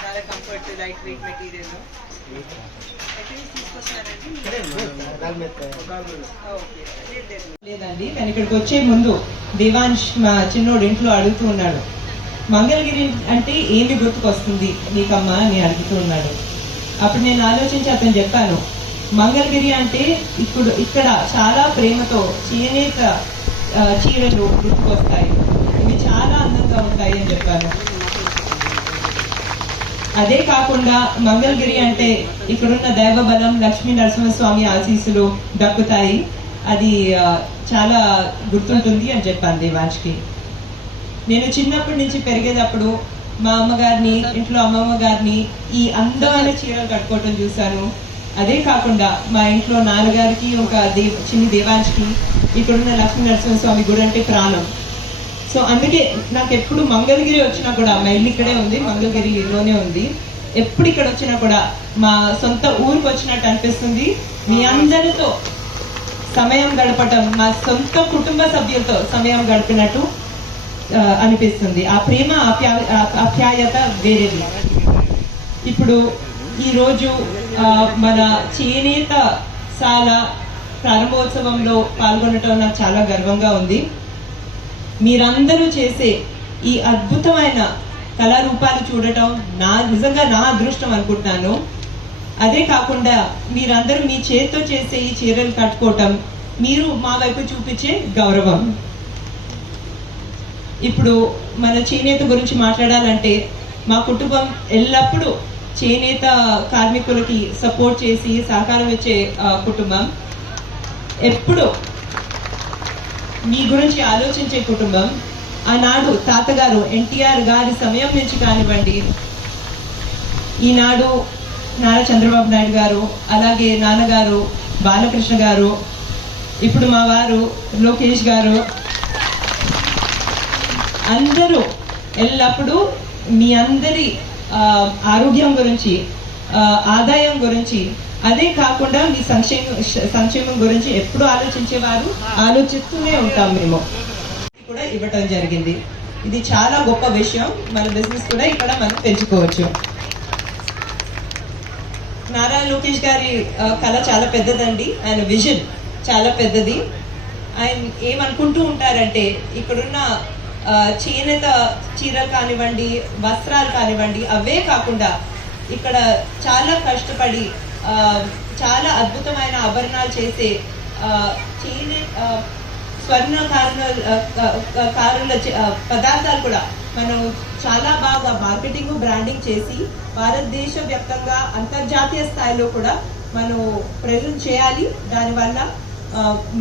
చాలా comfort light weight material లేదండి నేను ఇక్కడికి వచ్చే ముందు దేవాంశ్ మా చిన్నోడు ఇంట్లో అడుగుతూ ఉన్నాడు. మంగళగిరి అంటే ఏమి గుర్తుకొస్తుంది నీకమ్మా అని అడుగుతూ ఉన్నాడు. అప్పుడు నేను ఆలోచించి అతను చెప్పాను మంగళగిరి అంటే ఇప్పుడు ఇక్కడ చాలా ప్రేమతో చేనేత చీరలు గుర్తుకొస్తాయి. ఇవి చాలా అందంగా ఉంటాయి అని చెప్పాను అదే కాకుండా మంగళగిరి అంటే ఇక్కడున్న దైవబలం లక్ష్మీ నరసింహస్వామి ఆశీస్సులు దక్కుతాయి. అది చాలా గుర్తుంటుంది అని చెప్పాను దేవాజ్కి నేను చిన్నప్పటి నుంచి పెరిగేటప్పుడు మా అమ్మగారిని ఇంట్లో అమ్మమ్మ గారిని ఈ అందమైన చీరలు కట్టుకోవటం చూశాను. అదే కాకుండా మా ఇంట్లో నాన్నగారికి ఒక దేవ చిన్ని దేవాంష్కి ఇక్కడున్న లక్ష్మీ నరసింహస్వామి గుడి అంటే ప్రాణం. సో అందుకే నాకు ఎప్పుడు మంగళగిరి వచ్చినా కూడా మా ఇల్లు ఇక్కడే ఉంది మంగళగిరిలోనే ఉంది. ఎప్పుడు ఇక్కడ వచ్చినా కూడా మా సొంత ఊరికి వచ్చినట్టు అనిపిస్తుంది. మీ అందరితో సమయం గడపటం మా సొంత కుటుంబ సభ్యులతో సమయం గడిపినట్టు అనిపిస్తుంది. ఆ ప్రేమ ఆప్యా ఆప్యాయత వేరేది. ఇప్పుడు ఈరోజు మన చేనేత శాల ప్రారంభోత్సవంలో పాల్గొనటం నాకు చాలా గర్వంగా ఉంది. మీరందరూ చేసే ఈ అద్భుతమైన కళారూపాలు చూడటం నా నిజంగా నా అదృష్టం అనుకుంటున్నాను. అదే కాకుండా మీరందరూ మీ చేతితో చేసే ఈ చీరలు కట్టుకోవటం మీరు మా వైపు చూపించే గౌరవం. ఇప్పుడు మన చేనేత గురించి మాట్లాడాలంటే మా కుటుంబం ఎల్లప్పుడూ చేనేత కార్మికులకి సపోర్ట్ చేసి సహకారం ఇచ్చే కుటుంబం. ఎప్పుడు మీ గురించి ఆలోచించే కుటుంబం. ఆనాడు తాతగారు ఎన్టీఆర్ గారి సమయం నుంచి కానివ్వండి ఈనాడు నారా చంద్రబాబు నాయుడు గారు అలాగే నాన్నగారు బాలకృష్ణ గారు ఇప్పుడు మా వారు లోకేష్ గారు అందరూ ఎల్లప్పుడూ మీ అందరి ఆరోగ్యం గురించి ఆ, ఆదాయం గురించి అదే కాకుండా మీ సంక్షేమ సంక్షేమం గురించి ఎప్పుడు ఆలోచించేవారు? ఆలోచిస్తూనే ఉంటాం మేము. కూడా ఇవ్వటం జరిగింది. ఇది చాలా గొప్ప విషయం. మన బిజినెస్ కూడా ఇక్కడ మనం పెంచుకోవచ్చు. నారా లోకేష్ గారి కళ చాలా పెద్దదండి. ఆయన విజన్ చాలా పెద్దది. ఆయన ఏమనుకుంటూ ఉంటారంటే ఇక్కడున్న చేనేత చీరలు కానివ్వండి వస్త్రాలు కానివ్వండి అవే కాకుండా ఇక్కడ చాలా కష్టపడి చాలా అద్భుతమైన ఆభరణాలు చేసే చేనే స్వర్ణ కారుల చే- పదార్థాలు కూడా మనం చాలా బాగా మార్కెటింగ్ బ్రాండింగ్ చేసి భారతదేశ వ్యాప్తంగా అంతర్జాతీయ స్థాయిలో కూడా మనం ప్రజలు చేయాలి. దానివల్ల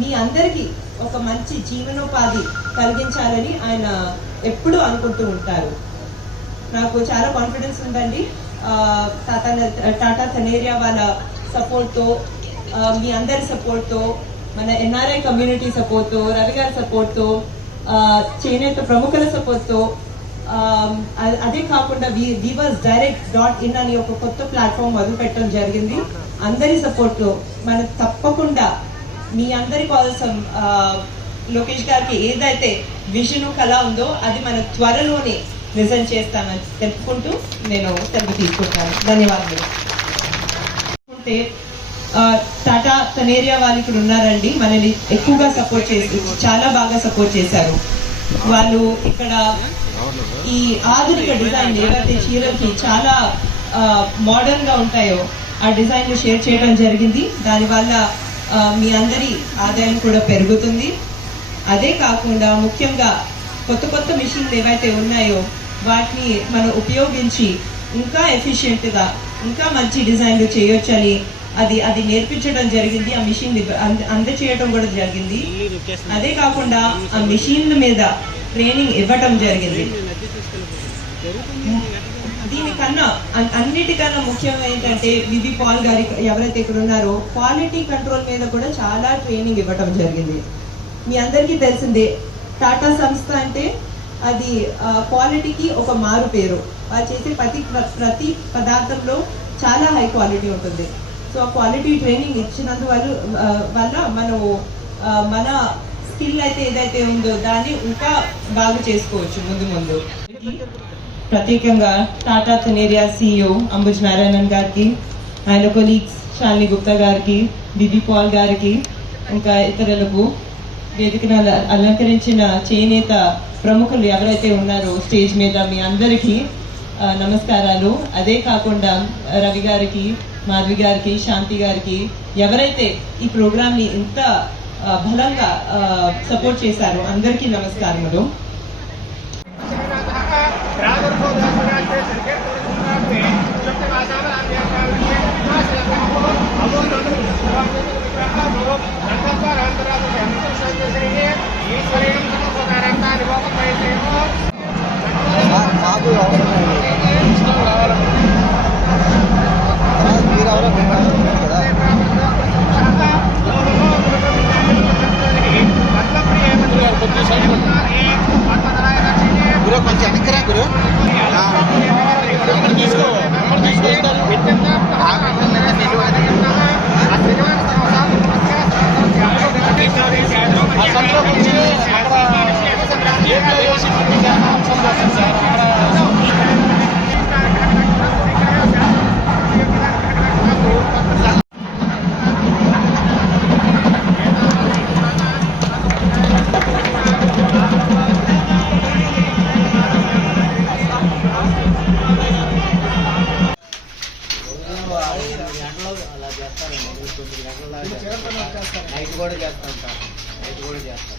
మీ అందరికీ ఒక మంచి జీవనోపాధి కలిగించాలని ఆయన ఎప్పుడూ అనుకుంటూ ఉంటారు. నాకు చాలా కాన్ఫిడెన్స్ ఉందండి. టాటా టాటా వాళ్ళ సపోర్ట్తో మీ అందరి సపోర్ట్తో మన ఎన్ఆర్ఐ కమ్యూనిటీ సపోర్ట్తో రవి గారి సపోర్ట్తో చేనేత ప్రముఖుల సపోర్ట్తో అదే కాకుండా వివర్స్ డైరెక్ట్ డాట్ ఇన్ అని ఒక కొత్త ప్లాట్ఫామ్ మొదలు పెట్టడం జరిగింది. అందరి సపోర్ట్తో మనం తప్పకుండా మీ అందరి కోసం లోకేష్ గారికి ఏదైతే విజన్ కళ ఉందో అది మన త్వరలోనే నిజం చేస్తామని తెలుపుకుంటూ నేను తెలుపు తీసుకుంటాను ధన్యవాదాలు అంటే టాటా తనేరియా వాళ్ళు ఇక్కడ ఉన్నారండి. మనల్ని ఎక్కువగా సపోర్ట్ చేసి చాలా బాగా సపోర్ట్ చేశారు. వాళ్ళు ఇక్కడ ఈ ఆధునిక డిజైన్ ఏవైతే చీరలకి చాలా మోడర్న్గా ఉంటాయో ఆ డిజైన్లు షేర్ చేయడం జరిగింది. దానివల్ల వల్ల మీ అందరి ఆదాయం కూడా పెరుగుతుంది. అదే కాకుండా ముఖ్యంగా కొత్త కొత్త మిషన్లు ఏవైతే ఉన్నాయో వాటిని మనం ఉపయోగించి ఇంకా ఎఫిషియెంట్గా ఇంకా మంచి డిజైన్లు చేయొచ్చని అది అది నేర్పించడం జరిగింది. ఆ మిషన్ అందచేయడం కూడా జరిగింది. అదే కాకుండా ఆ మిషన్ల మీద ట్రైనింగ్ ఇవ్వటం జరిగింది. దీనికన్నా అన్నిటికన్నా ముఖ్యం ఏంటంటే వివి పాల్ గారి ఎవరైతే ఇక్కడ ఉన్నారో క్వాలిటీ కంట్రోల్ మీద కూడా చాలా ట్రైనింగ్ ఇవ్వటం జరిగింది. మీ అందరికీ తెలిసిందే టాటా సంస్థ అంటే అది క్వాలిటీకి ఒక మారు పేరు. వారు చేసే ప్రతి ప్ర- ప్రతి పదార్థంలో చాలా హై క్వాలిటీ ఉంటుంది. సో ఆ క్వాలిటీ ట్రైనింగ్ ఇచ్చినందువల్ల వల్ల మనం మన స్కిల్ అయితే ఏదైతే ఉందో దాన్ని ఇంకా బాగు చేసుకోవచ్చు ముందు ముందు. ప్రత్యేకంగా టాటా తనేరియా సీఈఓ అంబుజ్ నారాయణన్ గారికి ఆయన కొలీగ్స్ శాలిని గుప్తా గారికి బిబి పాల్ గారికి ఇంకా ఇతరులకు వేదికను అలంకరించిన చేనేత ప్రముఖులు ఎవరైతే ఉన్నారో స్టేజ్ మీద మీ అందరికీ నమస్కారాలు. అదే కాకుండా రవి గారికి మాధవి గారికి శాంతి గారికి ఎవరైతే ఈ ప్రోగ్రామ్ని ఇంత ఆ, బలంగా సపోర్ట్ చేశారో అందరికీ నమస్కారములు. నైట్ కూడా చేస్తాం సార్. నైట్ కూడా చేస్తాం.